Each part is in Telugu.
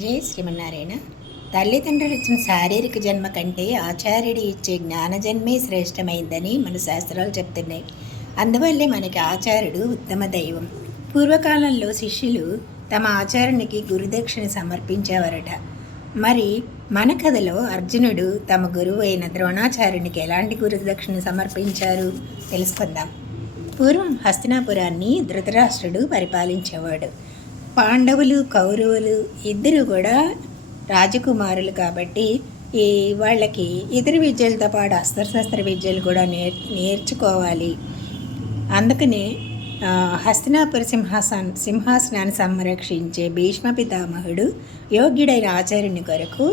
జై శ్రీమన్నారాయణ. తల్లిదండ్రులు ఇచ్చిన శారీరక జన్మ కంటే ఆచార్యుడు ఇచ్చే జ్ఞాన జన్మే శ్రేష్టమైందని మన శాస్త్రాలు చెప్తున్నాయి. అందువల్లే మనకి ఆచార్యుడు ఉత్తమ దైవం. పూర్వకాలంలో శిష్యులు తమ ఆచార్యునికి గురుదక్షిణ సమర్పించేవారట. మరి మన కథలో అర్జునుడు తమ గురువు అయిన ద్రోణాచార్యునికి ఎలాంటి గురుదక్షిణ సమర్పించారు తెలుసుకుందాం. పూర్వం హస్తినాపురాన్ని ధృతరాష్ట్రుడు పరిపాలించేవాడు. పాండవులు కౌరవులు ఇద్దరు కూడా రాజకుమారులు కాబట్టి వాళ్ళకి ఇతర విద్యలతో పాటు అస్త్రశస్త్ర విద్యలు కూడా నేర్చుకోవాలి. అందుకనే హస్తినాపుర సింహాసనాన్ని సంరక్షించే భీష్మ పితామహుడు యోగ్యుడైన ఆచార్యుని కొరకు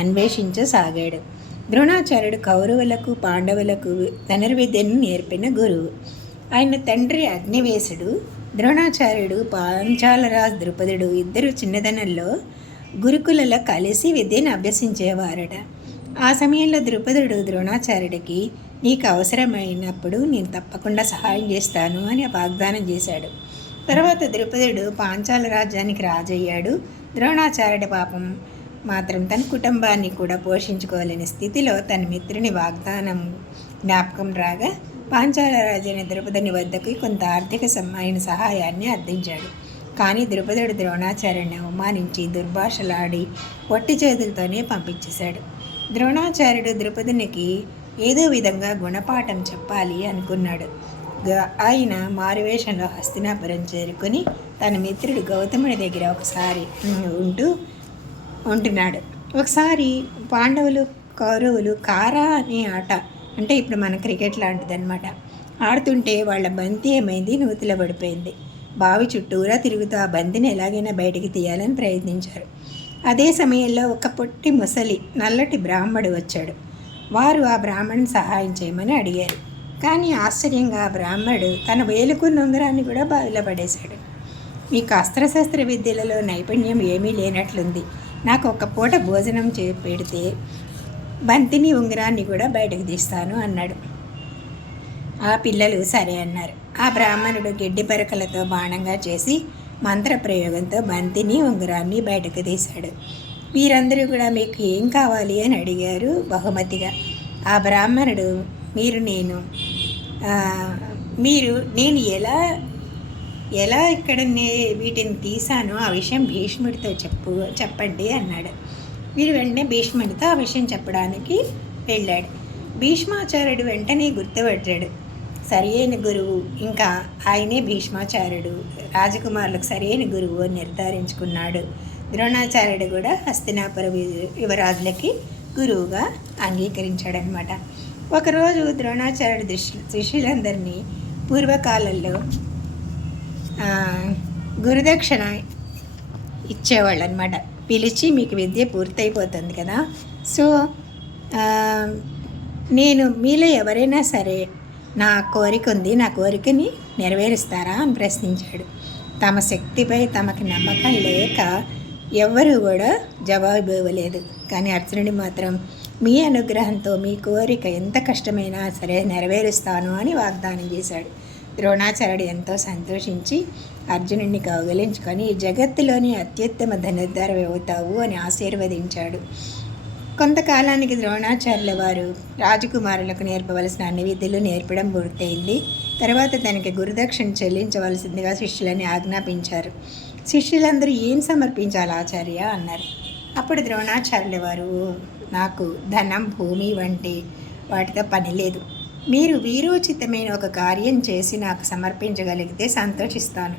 అన్వేషించసాగాడు. ద్రోణాచార్యుడు కౌరవులకు పాండవులకు ధనుర్విద్యను నేర్పిన గురువు. ఆయన తండ్రి అగ్నివేశుడు. ద్రోణాచార్యుడు పాంచాలరాజు ద్రుపదుడు ఇద్దరు చిన్నదనంలో గురుకులలో కలిసి విద్యను అభ్యసించేవారట. ఆ సమయంలో ద్రుపదుడు ద్రోణాచార్యుడికి నీకు అవసరమైనప్పుడు నేను తప్పకుండా సహాయం చేస్తాను అని వాగ్దానం చేశాడు. తర్వాత ద్రుపదుడు పాంచాల రాజ్యానికి రాజయ్యాడు. ద్రోణాచార్యుడి పాపం మాత్రం తన కుటుంబాన్ని కూడా పోషించుకోలేని స్థితిలో తన మిత్రుని వాగ్దానం జ్ఞాపకం రాగా పాంచాల రాజైన ద్రుపదుని వద్దకు కొంత ఆర్థిక సహాయాన్ని అర్థించాడు. కానీ ద్రుపదుడు ద్రోణాచార్యుడిని అవమానించి దుర్భాషలాడి పొట్టి చేతులతోనే పంపించేశాడు. ద్రోణాచార్యుడు ద్రుపదునికి ఏదో విధంగా గుణపాఠం చెప్పాలి అనుకున్నాడు. ఆయన మారువేషంలో హస్తినాపురం చేరుకుని తన మిత్రుడు గౌతముడి దగ్గర ఒకసారి ఉంటున్నాడు. ఒకసారి పాండవులు కౌరవులు కారా అనే ఆట, అంటే ఇప్పుడు మన క్రికెట్ లాంటిదన్నమాట, ఆడుతుంటే వాళ్ళ బంతి ఏమైంది, నూతిలో పడిపోయింది. బావి చుట్టూరా తిరుగుతూ ఆ బంతిని ఎలాగైనా బయటికి తీయాలని ప్రయత్నించారు. అదే సమయంలో ఒక పొట్టి ముసలి నల్లటి బ్రాహ్మడు వచ్చాడు. వారు ఆ బ్రాహ్మణుని సహాయం చేయమని అడిగారు. కానీ ఆశ్చర్యంగా ఆ బ్రాహ్మడు తన వేలుకున్న ఉంగరాన్ని కూడా బావిలో పడేశాడు. మీకు అస్త్రశస్త్ర విద్యలలో నైపుణ్యం ఏమీ లేనట్లుంది. నాకు ఒక పూట భోజనం పెడితే బంతిని ఉంగరాన్ని కూడా బయటకు తీస్తాను అన్నాడు. ఆ పిల్లలు సరే అన్నారు. ఆ బ్రాహ్మణుడు గడ్డి పరకలతో బాణంగా చేసి మంత్రప్రయోగంతో బంతిని ఉంగరాన్ని బయటకు తీశాడు. వీరందరూ కూడా మీకు ఏం కావాలి అని అడిగారు బహుమతిగా. ఆ బ్రాహ్మణుడు నేను ఎలా ఇక్కడ వీటిని తీశానో ఆ విషయం భీష్ముడితో చెప్పండి అన్నాడు. వీరు వెంటనే భీష్ముడితో ఆ విషయం చెప్పడానికి వెళ్ళాడు. భీష్మాచార్యుడు వెంటనే గుర్తుపట్టాడు. సరి అయిన గురువు, ఇంకా ఆయనే భీష్మాచార్యుడు, రాజకుమారులకు సరైన గురువు అని నిర్ధారించుకున్నాడు. ద్రోణాచార్యుడు కూడా హస్తినాపుర యువరాజులకి గురువుగా అంగీకరించాడనమాట. ఒకరోజు ద్రోణాచార్యుడు శిష్యులందరినీ పూర్వకాలంలో గురుదక్షిణ ఇచ్చేవాళ్ళు అనమాట. పిలిచి మీకు విద్య పూర్తయిపోతుంది కదా, సో నేను మీలో ఎవరైనా సరే నా కోరిక ఉంది, నా కోరికని నెరవేరుస్తారా అని ప్రశ్నించాడు. తమ శక్తిపై తమకి నమ్మకం లేక ఎవ్వరూ కూడా జవాబు ఇవ్వలేదు. కానీ అర్జునుడి మాత్రం మీ అనుగ్రహంతో మీ కోరిక ఎంత కష్టమైనా సరే నెరవేరుస్తాను అని వాగ్దానం చేశాడు. ద్రోణాచార్యుడు ఎంతో సంతోషించి అర్జునుడిని కౌగిలించుకొని జగత్తులోని అత్యుత్తమ ధనుర్ధర అవుతావు అని ఆశీర్వదించాడు. కొంతకాలానికి ద్రోణాచార్యుల వారు రాజకుమారులకు నేర్పవలసిన అన్ని విద్యలు నేర్పడం పూర్తయింది. తర్వాత తనకి గురుదక్షిణ చెల్లించవలసిందిగా శిష్యులని ఆజ్ఞాపించారు. శిష్యులందరూ ఏం సమర్పించాలి ఆచార్య అన్నారు. అప్పుడు ద్రోణాచార్యుల వారు నాకు ధనం భూమి వంటి వాటితో పని లేదు. మీరు వీరోచితమైన ఒక కార్యం చేసి నాకు సమర్పించగలిగితే సంతోషిస్తాను.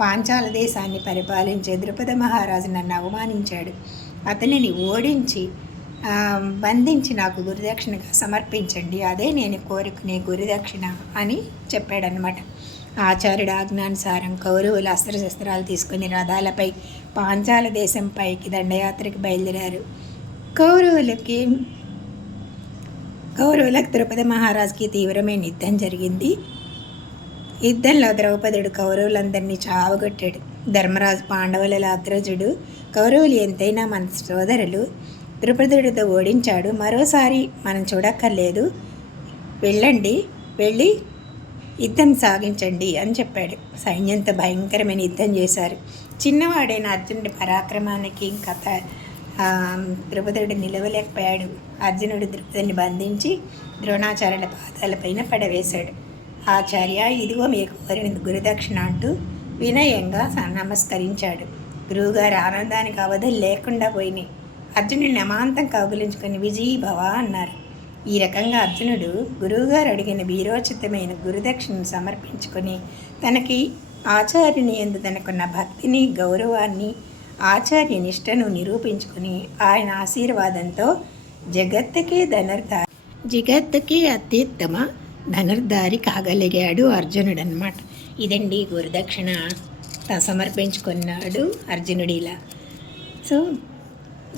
పాంచాల దేశాన్ని పరిపాలించే ద్రుపద మహారాజు నన్ను అవమానించాడు. అతనిని ఓడించి బంధించి నాకు గురుదక్షిణగా సమర్పించండి, అదే నేను కోరుకునే గురుదక్షిణ అని చెప్పాడనమాట. ఆచార్యుడు ఆజ్ఞానుసారం కౌరవులు అస్త్రశస్త్రాలు తీసుకుని రథాలపై పాంచాల దేశంపైకి దండయాత్రకు బయలుదేరారు. కౌరవులకు ద్రౌపది మహారాజుకి తీవ్రమైన యుద్ధం జరిగింది. యుద్ధంలో ద్రౌపదుడు కౌరవులందరినీ చావగొట్టాడు. ధర్మరాజు పాండవుల అగ్రజుడు. కౌరవులు ఎంతైనా మన సోదరులు. ద్రుపదుడితో ఓడించాడు. మరోసారి మనం చూడక్కర్లేదు, వెళ్ళి యుద్ధం సాగించండి అని చెప్పాడు. సైన్యంతో భయంకరమైన యుద్ధం చేశారు. చిన్నవాడైన అర్జునుడి పరాక్రమానికి ద్రుపదుడు నిలవలేకపోయాడు. అర్జునుడు ద్రుపదుని బంధించి ద్రోణాచార్యుల పాదాలపైన పడవేశాడు. ఆచార్య, ఇదిగో మీరు కోరిన గురుదక్షిణ అంటూ వినయంగా నమస్కరించాడు. గురువుగారు ఆనందానికి అవధులు లేకుండా పోయినాయి. అర్జునుడిని అమాంతం కౌగిలించుకొని విజయీభవ అన్నారు. ఈ రకంగా అర్జునుడు గురువుగారు అడిగిన వీరోచితమైన గురుదక్షిణను సమర్పించుకొని తనకి ఆచార్యుని యందు తనకున్న భక్తిని, గౌరవాన్ని, ఆచార్య నిష్టను నిరూపించుకొని ఆయన ఆశీర్వాదంతో జగత్తుకే అత్యుత్తమ ధనుర్ధారి కాగలిగాడు అర్జునుడు అన్నమాట. ఇదండి గురుదక్షిణ సమర్పించుకున్నాడు అర్జునుడిలా. సో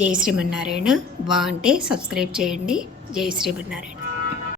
జై శ్రీమన్నారాయణ. బాగుంటే సబ్స్క్రైబ్ చేయండి. జై శ్రీమన్నారాయణ.